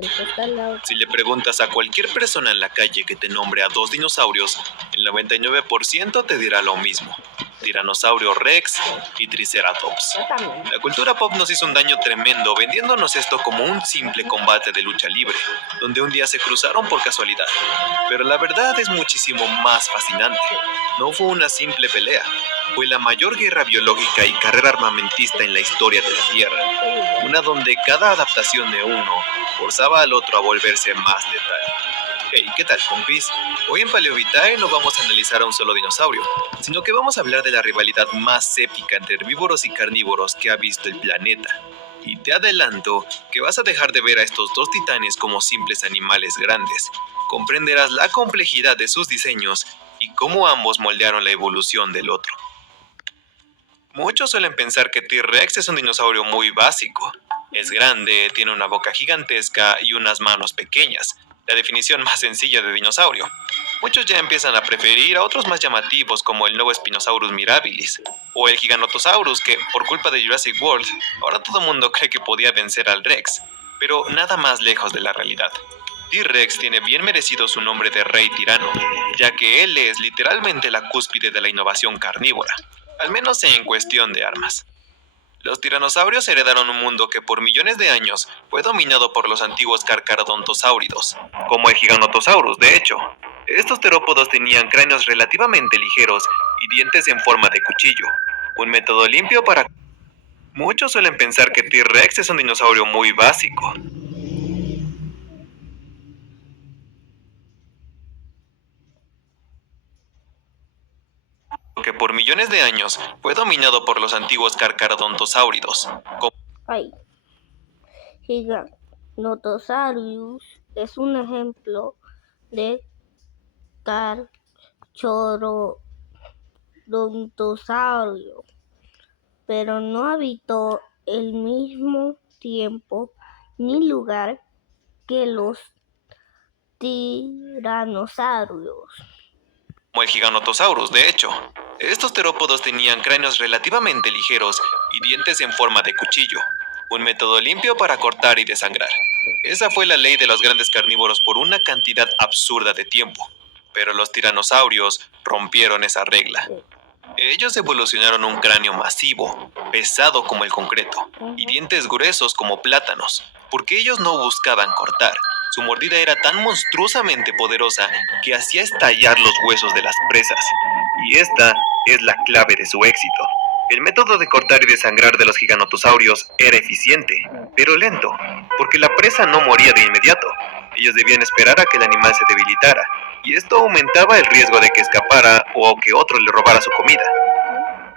el que está al lado. Si le preguntas a cualquier persona en la calle que te nombre a 2 dinosaurios, el 99% te dirá lo mismo: Tiranosaurio Rex y Triceratops. Yo también. La cultura pop nos hizo un daño tremendo vendiéndonos esto como un simple combate de lucha libre, donde un día se cruzaron por casualidad. Pero la verdad es muchísimo más fascinante. No fue una simple pelea, fue la mayor guerra biológica y carrera armamentista en la historia de la Tierra. Una donde cada adaptación de uno forzaba al otro a volverse más letal. Hey, ¿qué tal, compis? Hoy en Paleovitae no vamos a analizar a un solo dinosaurio, sino que vamos a hablar de la rivalidad más épica entre herbívoros y carnívoros que ha visto el planeta. Y te adelanto que vas a dejar de ver a estos dos titanes como simples animales grandes. Comprenderás la complejidad de sus diseños y cómo ambos moldearon la evolución del otro. Muchos suelen pensar que T-Rex es un dinosaurio muy básico. Es grande, tiene una boca gigantesca y unas manos pequeñas, la definición más sencilla de dinosaurio. Muchos ya empiezan a preferir a otros más llamativos como el nuevo Spinosaurus mirabilis o el Giganotosaurus que, por culpa de Jurassic World, ahora todo el mundo cree que podía vencer al Rex, pero nada más lejos de la realidad. T-Rex tiene bien merecido su nombre de rey tirano, ya que él es literalmente la cúspide de la innovación carnívora, al menos en cuestión de armas. Los tiranosaurios heredaron un mundo que por millones de años fue dominado por los antiguos carcarodontosáuridos, como el Giganotosaurus, de hecho. Estos terópodos tenían cráneos relativamente ligeros y dientes en forma de cuchillo, un método limpio para... Muchos suelen pensar que T-Rex es un dinosaurio muy básico, que por millones de años fue dominado por los antiguos carcarodontosáuridos. Ay, Giganotosaurus es un ejemplo de carcharodontosaurio, pero no habitó el mismo tiempo ni lugar que los tiranosaurios. Como el Giganotosaurus, de hecho. Estos terópodos tenían cráneos relativamente ligeros y dientes en forma de cuchillo, un método limpio para cortar y desangrar. Esa fue la ley de los grandes carnívoros por una cantidad absurda de tiempo, pero los tiranosaurios rompieron esa regla. Ellos evolucionaron un cráneo masivo, pesado como el concreto, y dientes gruesos como plátanos, porque ellos no buscaban cortar. Su mordida era tan monstruosamente poderosa que hacía estallar los huesos de las presas. Y esta es la clave de su éxito. El método de cortar y desangrar de los giganotosaurios era eficiente, pero lento, porque la presa no moría de inmediato. Ellos debían esperar a que el animal se debilitara, y esto aumentaba el riesgo de que escapara o que otro le robara su comida.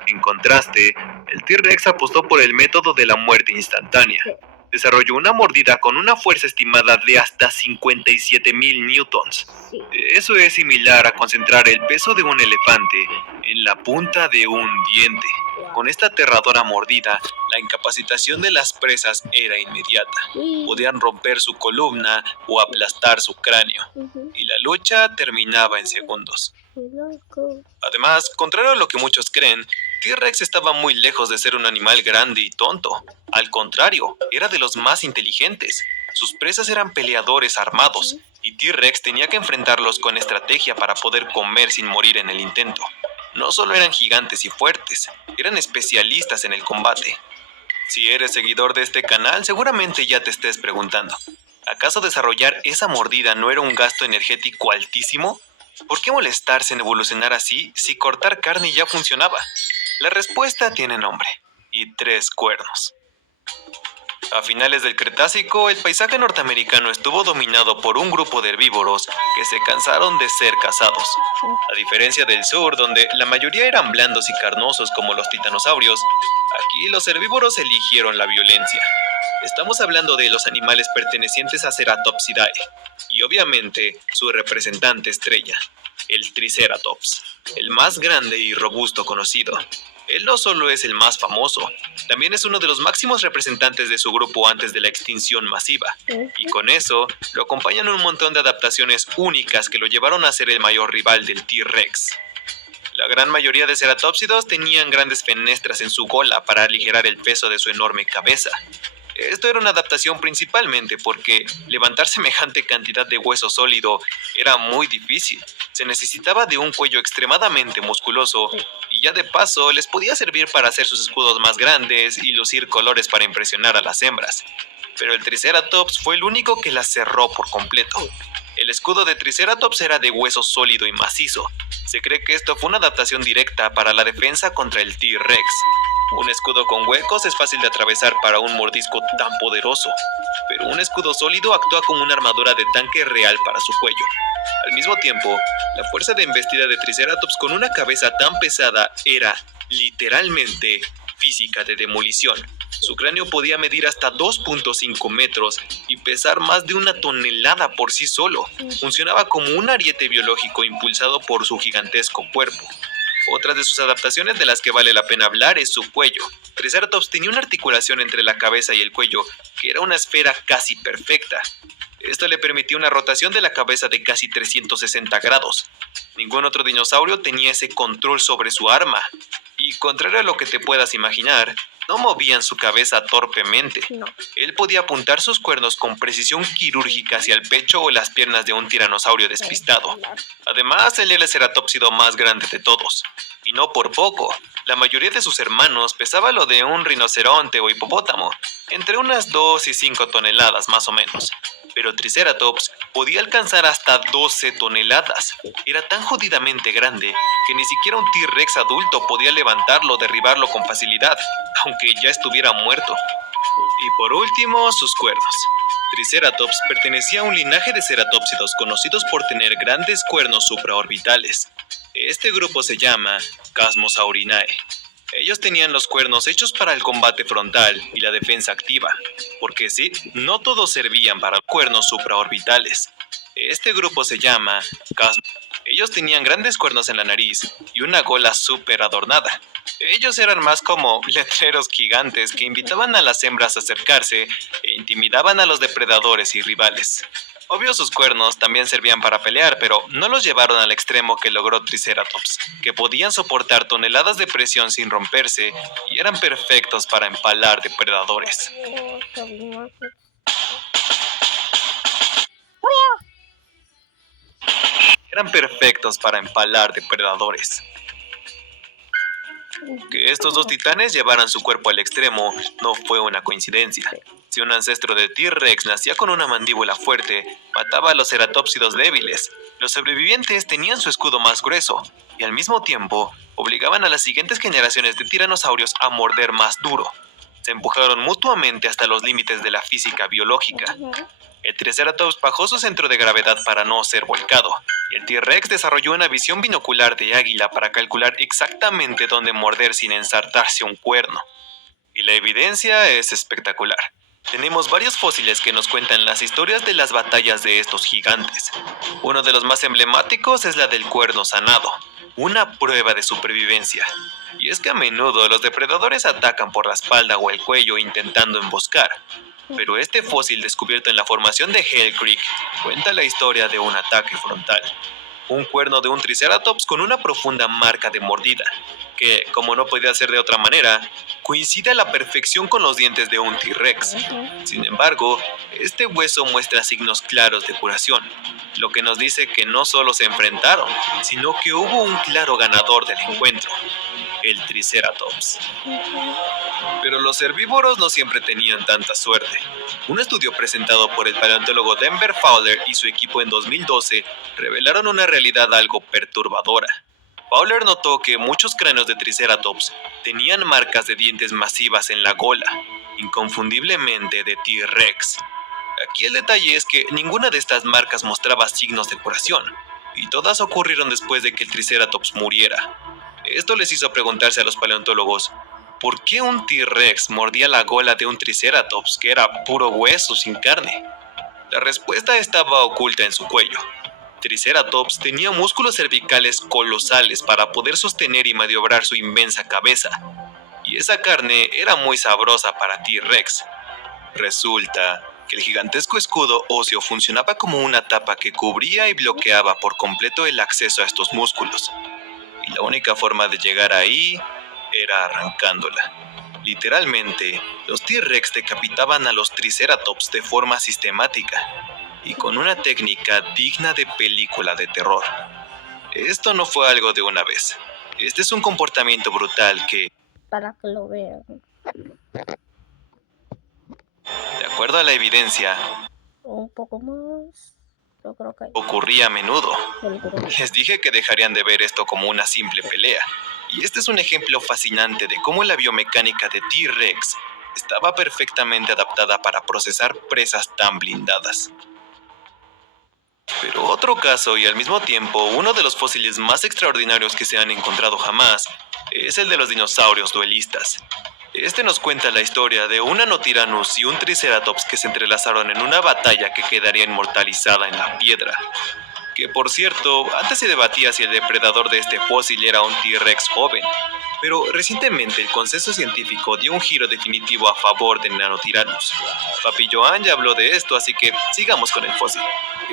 En contraste, el T-Rex apostó por el método de la muerte instantánea. Desarrolló una mordida con una fuerza estimada de hasta 57,000 newtons. Eso es similar a concentrar el peso de un elefante en la punta de un diente. Con esta aterradora mordida, la incapacitación de las presas era inmediata. Podían romper su columna o aplastar su cráneo, y la lucha terminaba en segundos. Además, contrario a lo que muchos creen, T-Rex estaba muy lejos de ser un animal grande y tonto. Al contrario, era de los más inteligentes. Sus presas eran peleadores armados, y T-Rex tenía que enfrentarlos con estrategia para poder comer sin morir en el intento. No solo eran gigantes y fuertes, eran especialistas en el combate. Si eres seguidor de este canal, seguramente ya te estés preguntando, ¿acaso desarrollar esa mordida no era un gasto energético altísimo? ¿Por qué molestarse en evolucionar así si cortar carne ya funcionaba? La respuesta tiene nombre, y 3 cuernos. A finales del Cretácico, el paisaje norteamericano estuvo dominado por un grupo de herbívoros que se cansaron de ser cazados. A diferencia del sur, donde la mayoría eran blandos y carnosos como los titanosaurios, aquí los herbívoros eligieron la violencia. Estamos hablando de los animales pertenecientes a Ceratopsidae, y obviamente su representante estrella, el Triceratops, el más grande y robusto conocido. Él no solo es el más famoso, también es uno de los máximos representantes de su grupo antes de la extinción masiva. Y con eso, lo acompañan un montón de adaptaciones únicas que lo llevaron a ser el mayor rival del T-Rex. La gran mayoría de ceratópsidos tenían grandes fenestras en su gola para aligerar el peso de su enorme cabeza. Esto era una adaptación principalmente porque levantar semejante cantidad de hueso sólido era muy difícil. Se necesitaba de un cuello extremadamente musculoso y ya de paso les podía servir para hacer sus escudos más grandes y lucir colores para impresionar a las hembras. Pero el Triceratops fue el único que las cerró por completo. El escudo de Triceratops era de hueso sólido y macizo. Se cree que esto fue una adaptación directa para la defensa contra el T-Rex. Un escudo con huecos es fácil de atravesar para un mordisco tan poderoso, pero un escudo sólido actúa como una armadura de tanque real para su cuello. Al mismo tiempo, la fuerza de embestida de Triceratops con una cabeza tan pesada era, literalmente, física de demolición. Su cráneo podía medir hasta 2.5 metros y pesar más de 1 tonelada por sí solo. Funcionaba como un ariete biológico impulsado por su gigantesco cuerpo. Otra de sus adaptaciones de las que vale la pena hablar es su cuello. Triceratops tenía una articulación entre la cabeza y el cuello que era una esfera casi perfecta. Esto le permitía una rotación de la cabeza de casi 360 grados. Ningún otro dinosaurio tenía ese control sobre su arma. Y contrario a lo que te puedas imaginar, no movían su cabeza torpemente. No. Él podía apuntar sus cuernos con precisión quirúrgica hacia el pecho o las piernas de un tiranosaurio despistado. Además, él era el ceratópsido más grande de todos. Y no por poco. La mayoría de sus hermanos pesaba lo de un rinoceronte o hipopótamo, entre unas 2 y 5 toneladas más o menos. Pero Triceratops podía alcanzar hasta 12 toneladas. Era tan jodidamente grande que ni siquiera un T-Rex adulto podía levantarlo o derribarlo con facilidad, aunque ya estuviera muerto. Y por último, sus cuernos. Triceratops pertenecía a un linaje de ceratópsidos conocidos por tener grandes cuernos supraorbitales. Este grupo se llama Chasmosaurinae. Ellos tenían los cuernos hechos para el combate frontal y la defensa activa, porque sí, no todos servían para cuernos supraorbitales. Este grupo se llama Ellos tenían grandes cuernos en la nariz y una gola súper adornada. Ellos eran más como letreros gigantes que invitaban a las hembras a acercarse e intimidaban a los depredadores y rivales. Obvio, sus cuernos también servían para pelear, pero no los llevaron al extremo que logró Triceratops, que podían soportar toneladas de presión sin romperse y eran perfectos para empalar depredadores. Eran perfectos para empalar depredadores. Que estos dos titanes llevaran su cuerpo al extremo no fue una coincidencia. Si un ancestro de T-Rex nacía con una mandíbula fuerte, mataba a los ceratópsidos débiles. Los sobrevivientes tenían su escudo más grueso y al mismo tiempo obligaban a las siguientes generaciones de tiranosaurios a morder más duro. Se empujaron mutuamente hasta los límites de la física biológica. El Triceratops bajó su centro de gravedad para no ser volcado, y el T-Rex desarrolló una visión binocular de águila para calcular exactamente dónde morder sin ensartarse un cuerno. Y la evidencia es espectacular. Tenemos varios fósiles que nos cuentan las historias de las batallas de estos gigantes. Uno de los más emblemáticos es la del cuerno sanado, una prueba de supervivencia. Y es que a menudo los depredadores atacan por la espalda o el cuello intentando emboscar. Pero este fósil descubierto en la formación de Hell Creek cuenta la historia de un ataque frontal. Un cuerno de un Triceratops con una profunda marca de mordida, que, como no podía ser de otra manera, coincide a la perfección con los dientes de un T-Rex. Sin embargo, este hueso muestra signos claros de curación, lo que nos dice que no solo se enfrentaron, sino que hubo un claro ganador del encuentro, el Triceratops. Pero los herbívoros no siempre tenían tanta suerte. Un estudio presentado por el paleontólogo Denver Fowler y su equipo en 2012 revelaron una realidad algo perturbadora. Fowler notó que muchos cráneos de Triceratops tenían marcas de dientes masivas en la gola, inconfundiblemente de T-Rex. Aquí el detalle es que ninguna de estas marcas mostraba signos de curación, y todas ocurrieron después de que el Triceratops muriera. Esto les hizo preguntarse a los paleontólogos, ¿por qué un T-Rex mordía la gola de un Triceratops que era puro hueso sin carne? La respuesta estaba oculta en su cuello. Triceratops tenía músculos cervicales colosales para poder sostener y maniobrar su inmensa cabeza, y esa carne era muy sabrosa para T-Rex. Resulta que el gigantesco escudo óseo funcionaba como una tapa que cubría y bloqueaba por completo el acceso a estos músculos. Y la única forma de llegar ahí era arrancándola. Literalmente, los T-Rex decapitaban a los Triceratops de forma sistemática y con una técnica digna de película de terror. Esto no fue algo de una vez. Este es un comportamiento brutal que, Para que lo vean. de acuerdo a la evidencia, Un poco más. Yo creo que ocurría a menudo. el grupo. Les dije que dejarían de ver esto como una simple pelea. Y este es un ejemplo fascinante de cómo la biomecánica de T-Rex estaba perfectamente adaptada para procesar presas tan blindadas. Pero otro caso, y al mismo tiempo uno de los fósiles más extraordinarios que se han encontrado jamás, es el de los dinosaurios duelistas. Este nos cuenta la historia de un Anotyrannus y un Triceratops que se entrelazaron en una batalla que quedaría inmortalizada en la piedra. Que por cierto, antes se debatía si el depredador de este fósil era un T-Rex joven, pero recientemente el consenso científico dio un giro definitivo a favor del Nanotyrannus. Papi Joan ya habló de esto, así que sigamos con el fósil.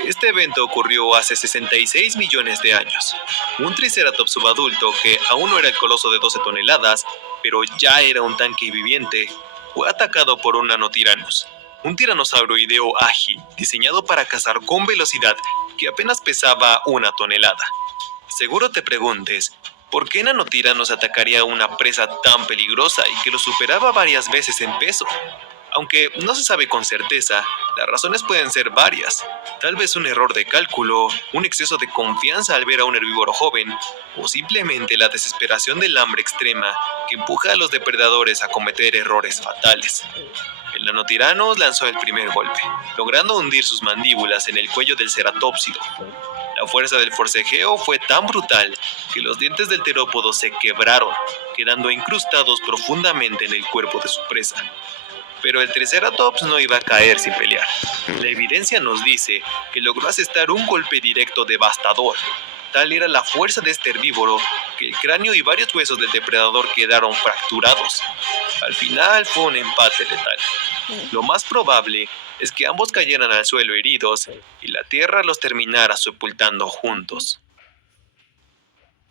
Este evento ocurrió hace 66 millones de años. Un Triceratops subadulto, que aún no era el coloso de 12 toneladas, pero ya era un tanque viviente, fue atacado por un Nanotyrannus, un tiranosaurio ágil, diseñado para cazar con velocidad que apenas pesaba 1 tonelada. Seguro te preguntes, ¿por qué Nanotyrannus atacaría a una presa tan peligrosa y que lo superaba varias veces en peso? Aunque no se sabe con certeza, las razones pueden ser varias. Tal vez un error de cálculo, un exceso de confianza al ver a un herbívoro joven, o simplemente la desesperación del hambre extrema que empuja a los depredadores a cometer errores fatales. El Nanotyrannus lanzó el primer golpe, logrando hundir sus mandíbulas en el cuello del ceratópsido. La fuerza del forcejeo fue tan brutal que los dientes del terópodo se quebraron, quedando incrustados profundamente en el cuerpo de su presa. Pero el Triceratops no iba a caer sin pelear. La evidencia nos dice que logró asestar un golpe directo devastador. Tal era la fuerza de este herbívoro que el cráneo y varios huesos del depredador quedaron fracturados. Al final fue un empate letal. Lo más probable es que ambos cayeran al suelo heridos y la tierra los terminara sepultando juntos.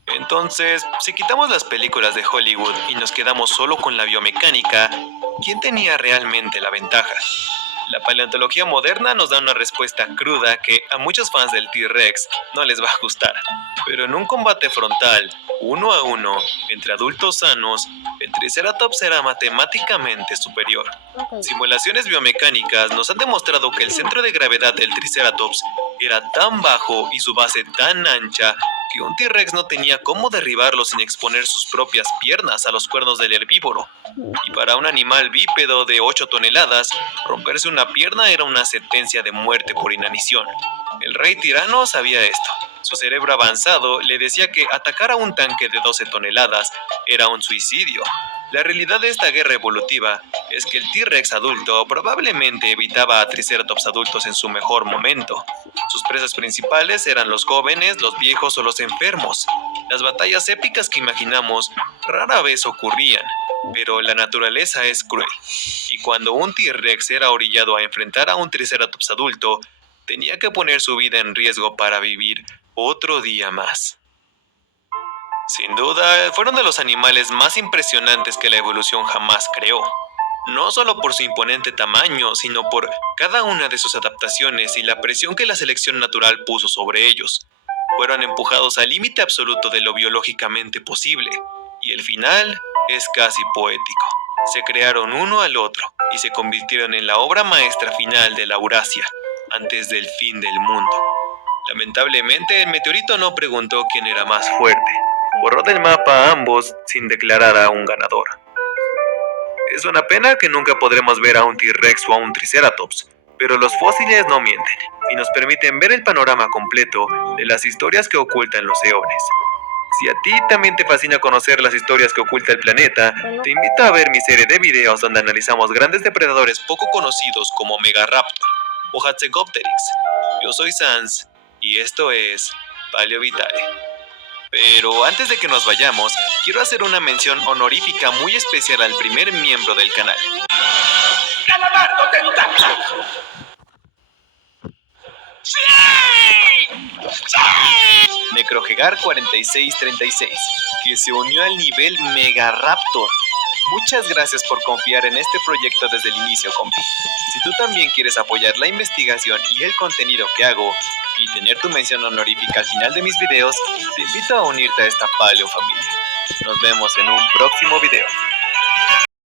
Entonces, si quitamos las películas de Hollywood y nos quedamos solo con la biomecánica, ¿quién tenía realmente la ventaja? La paleontología moderna nos da una respuesta cruda que a muchos fans del T-Rex no les va a gustar. Pero en un combate frontal, 1 a 1, entre adultos sanos, el Triceratops era matemáticamente superior. Simulaciones biomecánicas nos han demostrado que el centro de gravedad del Triceratops era tan bajo y su base tan ancha que un T-Rex no tenía cómo derribarlo sin exponer sus propias piernas a los cuernos del herbívoro. Y para un animal bípedo de 8 toneladas, romperse una pierna era una sentencia de muerte por inanición. El rey tirano sabía esto. Su cerebro avanzado le decía que atacar a un tanque de 12 toneladas era un suicidio. La realidad de esta guerra evolutiva es que el T-Rex adulto probablemente evitaba a Triceratops adultos en su mejor momento. Sus presas principales eran los jóvenes, los viejos o los enfermos. Las batallas épicas que imaginamos rara vez ocurrían, pero la naturaleza es cruel. Y cuando un T-Rex era orillado a enfrentar a un Triceratops adulto, tenía que poner su vida en riesgo para vivir otro día más. Sin duda, fueron de los animales más impresionantes que la evolución jamás creó. No solo por su imponente tamaño, sino por cada una de sus adaptaciones y la presión que la selección natural puso sobre ellos. Fueron empujados al límite absoluto de lo biológicamente posible, y el final es casi poético. Se crearon uno al otro y se convirtieron en la obra maestra final de la Eurasia, antes del fin del mundo. Lamentablemente, el meteorito no preguntó quién era más fuerte. Borró del mapa a ambos sin declarar a un ganador. Es una pena que nunca podremos ver a un T-Rex o a un Triceratops, pero los fósiles no mienten y nos permiten ver el panorama completo de las historias que ocultan los eones. Si a ti también te fascina conocer las historias que oculta el planeta, te invito a ver mi serie de videos donde analizamos grandes depredadores poco conocidos como Megaraptor o Hatzegopteryx. Yo soy Sans y esto es Paleo Vitae. Pero antes de que nos vayamos, quiero hacer una mención honorífica muy especial al primer miembro del canal. ¡Calamardo tentacular! ¡Sí! Necrojegar 4636, que se unió al nivel Mega Raptor. Muchas gracias por confiar en este proyecto desde el inicio, compi. Si tú también quieres apoyar la investigación y el contenido que hago y tener tu mención honorífica al final de mis videos, te invito a unirte a esta paleo familia. Nos vemos en un próximo video.